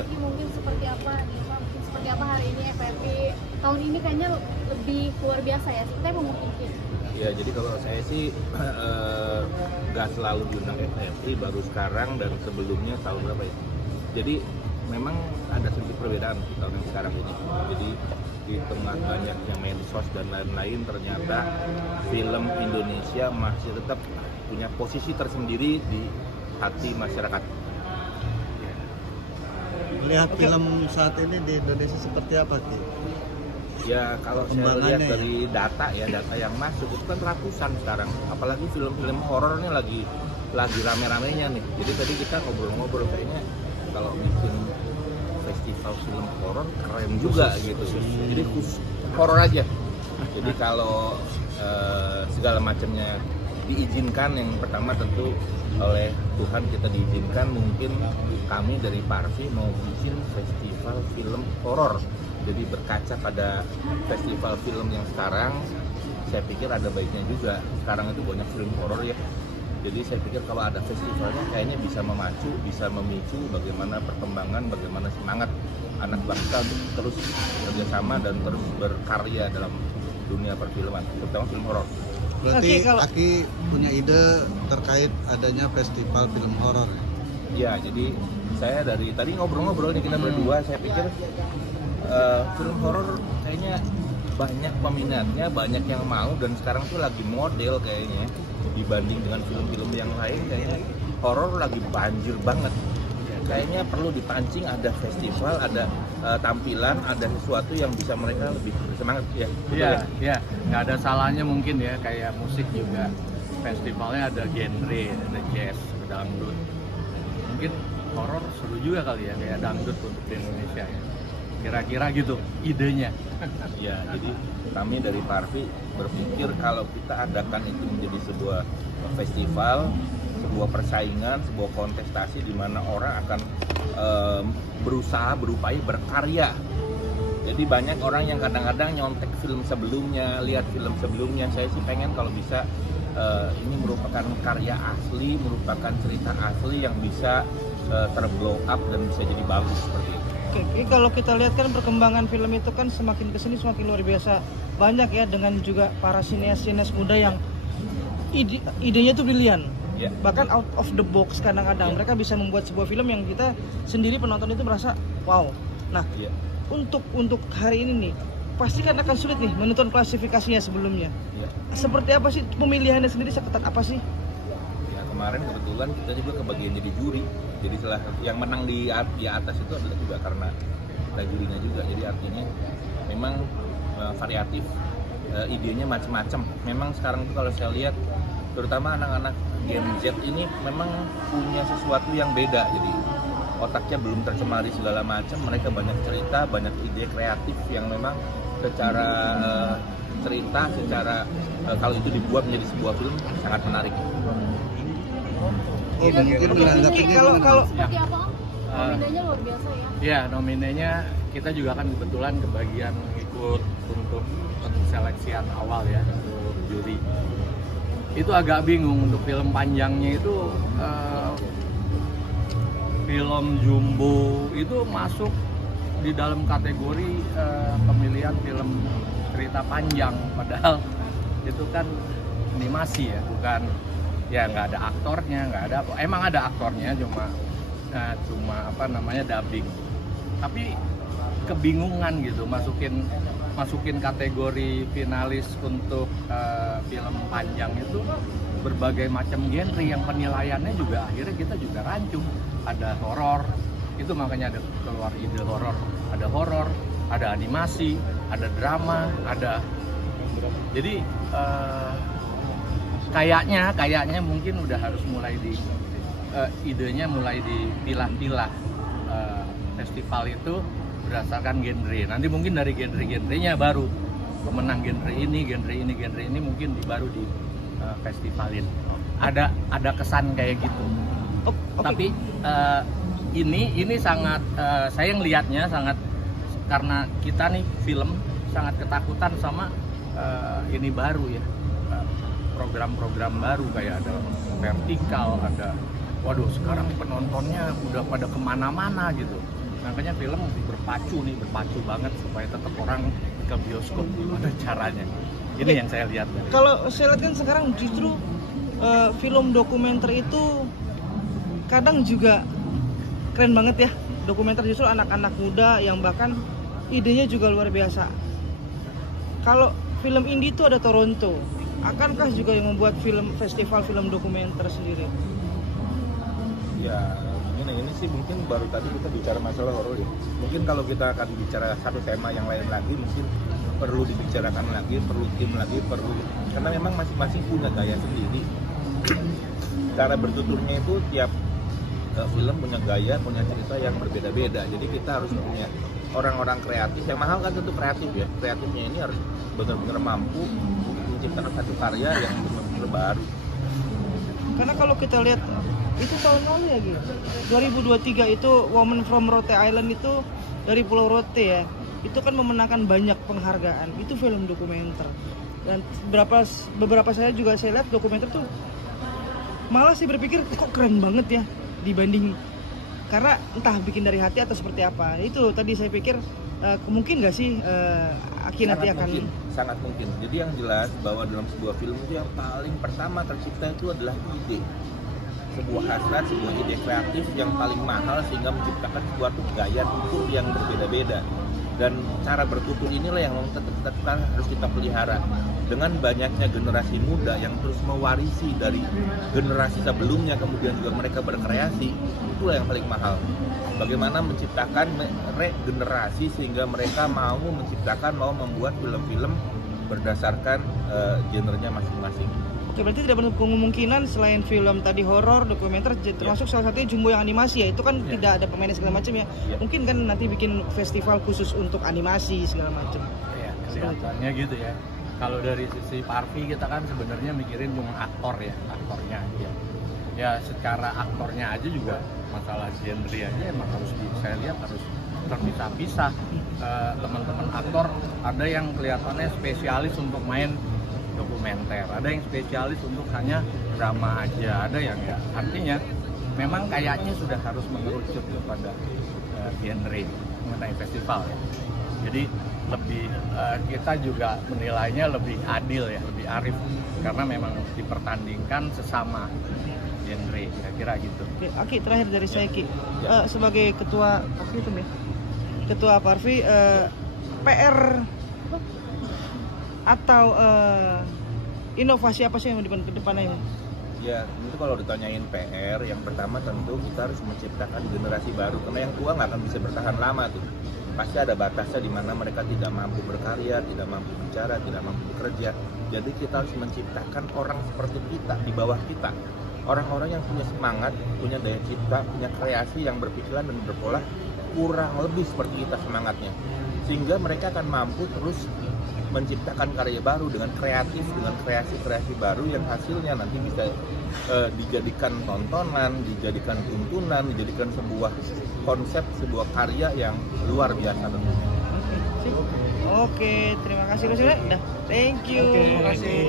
Eki mungkin seperti apa nih Pak? Mungkin seperti apa hari ini FFP tahun ini kayaknya lebih luar biasa ya. Seperti apa mungkin? Ya, jadi kalau saya sih nggak selalu diundang FFI, baru sekarang dan sebelumnya tahun berapa ya. Jadi memang ada sedikit perbedaan di tahun yang sekarang ini. Jadi di tengah banyaknya medsos dan lain-lain, ternyata film Indonesia masih tetap punya posisi tersendiri di hati masyarakat. Melihat film saat ini di Indonesia seperti apa, Ki? Ya kalau saya lihat dari data yang masuk itu kan ratusan sekarang. Apalagi film-film horor ini lagi rame-ramenya nih. Jadi tadi kita ngobrol-ngobrol kayaknya kalau bikin festival film horor keren juga gitu. Jadi khusus horor aja. Jadi kalau segala macamnya diizinkan, yang pertama tentu oleh Tuhan kita diizinkan, mungkin kami dari Parvi mau bikin festival film horor. Jadi berkaca pada festival film yang sekarang, saya pikir ada baiknya juga. Sekarang itu banyak film horor ya. Jadi saya pikir kalau ada festivalnya kayaknya bisa memacu, bisa memicu bagaimana perkembangan, bagaimana semangat anak bangsa untuk terus kerjasama dan terus berkarya dalam dunia perfilman, terutama film horor. Berarti Aki punya ide terkait adanya festival film horor? Ya, jadi saya dari tadi ngobrol-ngobrol nih kita berdua, saya pikir film horor kayaknya banyak peminatnya, banyak yang mau, dan sekarang tuh lagi model kayaknya dibanding dengan film-film yang lain. Kayaknya horor lagi banjir banget. Kayaknya perlu dipancing, ada festival, ada tampilan, ada sesuatu yang bisa mereka lebih bersemangat ya. Iya, nggak ada salahnya mungkin ya, kayak musik juga festivalnya ada genre, ada jazz, ada dangdut. Mungkin horor seru juga kali ya, kayak dangdut untuk di Indonesia ya. Kira-kira gitu idenya. Ya, jadi kami dari Parvi berpikir kalau kita adakan itu menjadi sebuah festival, sebuah persaingan, sebuah kontestasi di mana orang akan berusaha, berupaya, berkarya. Jadi banyak orang yang kadang-kadang nyontek film sebelumnya, lihat film sebelumnya. Saya sih pengen kalau bisa ini merupakan karya asli, merupakan cerita asli yang bisa terblow up dan bisa jadi bagus seperti itu. Oke, kalau kita lihat kan perkembangan film itu kan semakin kesini semakin luar biasa banyak ya, dengan juga para sinias muda yang idenya itu brilian. Yeah. Bahkan out of the box kadang-kadang mereka bisa membuat sebuah film yang kita sendiri penonton itu merasa wow. Nah, untuk hari ini nih pasti kan akan sulit nih menonton klasifikasinya sebelumnya. Seperti apa sih pemilihannya sendiri, seketat apa sih? Ya, kemarin kebetulan kita juga kebagian jadi juri. Jadi setelah yang menang di atas itu adalah juga karena kita jurinya juga. Jadi artinya memang variatif, idenya macam-macam. Memang sekarang itu kalau saya lihat, terutama anak-anak Gen Z ini memang punya sesuatu yang beda. Jadi otaknya belum tercemari segala macam. Mereka banyak cerita, banyak ide kreatif yang memang secara cerita, secara kalau itu dibuat menjadi sebuah film sangat menarik. Kalau seperti apa Om? Nominenya luar biasa ya. Iya, nominenya kita juga kan kebetulan kebagian ikut untuk seleksian awal ya, untuk juri. Itu agak bingung untuk film panjangnya itu, film Jumbo itu masuk di dalam kategori pemilihan film cerita panjang, padahal itu kan animasi ya, bukan ya, nggak ada aktornya, nggak ada apa. Emang ada aktornya, cuma apa namanya, dubbing. Tapi kebingungan gitu masukin kategori finalis untuk film panjang itu berbagai macam genre yang penilaiannya juga akhirnya kita juga rancu. Ada horor, itu makanya ada keluar ide horor. Ada horor, ada animasi, ada drama, ada. Jadi kayaknya mungkin udah harus mulai idenya mulai dipilah-pilah festival itu berdasarkan genre. Nanti mungkin dari genre-genrenya baru pemenang genre ini mungkin baru di festivalin. Ada kesan kayak gitu. Tapi ini sangat saya ngelihatnya sangat, karena kita nih film sangat ketakutan sama ini baru ya. Program-program baru kayak ada vertikal, ada waduh sekarang penontonnya udah pada kemana-mana gitu. Makanya film berpacu banget supaya tetap orang ke bioskop. Gimana caranya? Ini yang saya lihat. Kalau saya lihat kan sekarang justru film dokumenter itu kadang juga keren banget ya. Dokumenter justru anak-anak muda yang bahkan idenya juga luar biasa. Kalau film indie itu ada Toronto. Akankah juga yang membuat festival film dokumenter sendiri? Ya, ini sih mungkin baru tadi kita bicara masalah horor ya. Mungkin kalau kita akan bicara satu tema yang lain lagi, mungkin perlu dibicarakan lagi, perlu tim lagi, karena memang masing-masing punya gaya sendiri. Cara bertuturnya itu tiap film punya gaya, punya cerita yang berbeda-beda. Jadi kita harus punya orang-orang kreatif. Yang mahal kan tentu kreatif ya. Kreatifnya ini harus benar-benar mampu menciptakan satu karya yang benar-benar baru. Karena kalau kita lihat itu tahun lalu ya gitu, 2023 itu Woman from Rote Island itu dari Pulau Rote ya, itu kan memenangkan banyak penghargaan. Itu film dokumenter. Dan beberapa saya lihat dokumenter tuh malah sih berpikir kok keren banget ya dibanding, karena entah bikin dari hati atau seperti apa. Itu tadi saya pikir mungkin nggak sih Aki nanti akan sangat mungkin. Jadi yang jelas bahwa dalam sebuah film itu yang paling pertama tercipta itu adalah ide, sebuah hasrat, sebuah ide kreatif yang paling mahal sehingga menciptakan suatu gaya tutur yang berbeda-beda. Dan cara bertutur inilah yang tetap harus kita pelihara. Dengan banyaknya generasi muda yang terus mewarisi dari generasi sebelumnya, kemudian juga mereka berkreasi, itulah yang paling mahal. Bagaimana menciptakan regenerasi sehingga mereka mau membuat film-film berdasarkan genrenya masing-masing. Oke, berarti tidak menutup kemungkinan selain film tadi horor, dokumenter, termasuk salah satunya Jumbo yang animasi ya, itu kan tidak ada pemainnya segala macam ya. Mungkin kan nanti bikin festival khusus untuk animasi segala macam. Ya, kelihatannya gitu ya. Kalau dari sisi Parvi kita kan sebenarnya mikirin cuma aktornya aja. Ya secara aktornya aja juga masalah genre aja emang saya lihat harus terpisah-pisah. Teman-teman aktor ada yang kelihatannya spesialis untuk main dokumenter, ada yang spesialis untuk hanya drama aja, ada yang ya artinya memang kayaknya sudah harus mengerucut kepada genre mengenai festival ya. Jadi lebih kita juga menilainya lebih adil ya, lebih arif karena memang dipertandingkan sesama genre, kira-kira gitu. Oke, Aki, terakhir dari saya Ki, sebagai ketua ketua Parvi, PR atau inovasi apa sih yang di depannya? Ya, itu kalau ditanyain PR, yang pertama tentu kita harus menciptakan generasi baru, karena yang tua nggak akan bisa bertahan lama tuh. Pasti ada batasnya di mana mereka tidak mampu berkarya, tidak mampu bicara, tidak mampu bekerja. Jadi kita harus menciptakan orang seperti kita, di bawah kita. Orang-orang yang punya semangat, punya daya cipta, punya kreasi, yang berpikiran dan berpola kurang lebih seperti kita semangatnya. Sehingga mereka akan mampu terus menciptakan karya baru dengan kreatif, dengan kreasi-kreasi baru yang hasilnya nanti bisa dijadikan tontonan, dijadikan tuntunan, dijadikan sebuah konsep, sebuah karya yang luar biasa tentunya. Oke, terima kasih Mas Yudha. Thank you. Terima kasih.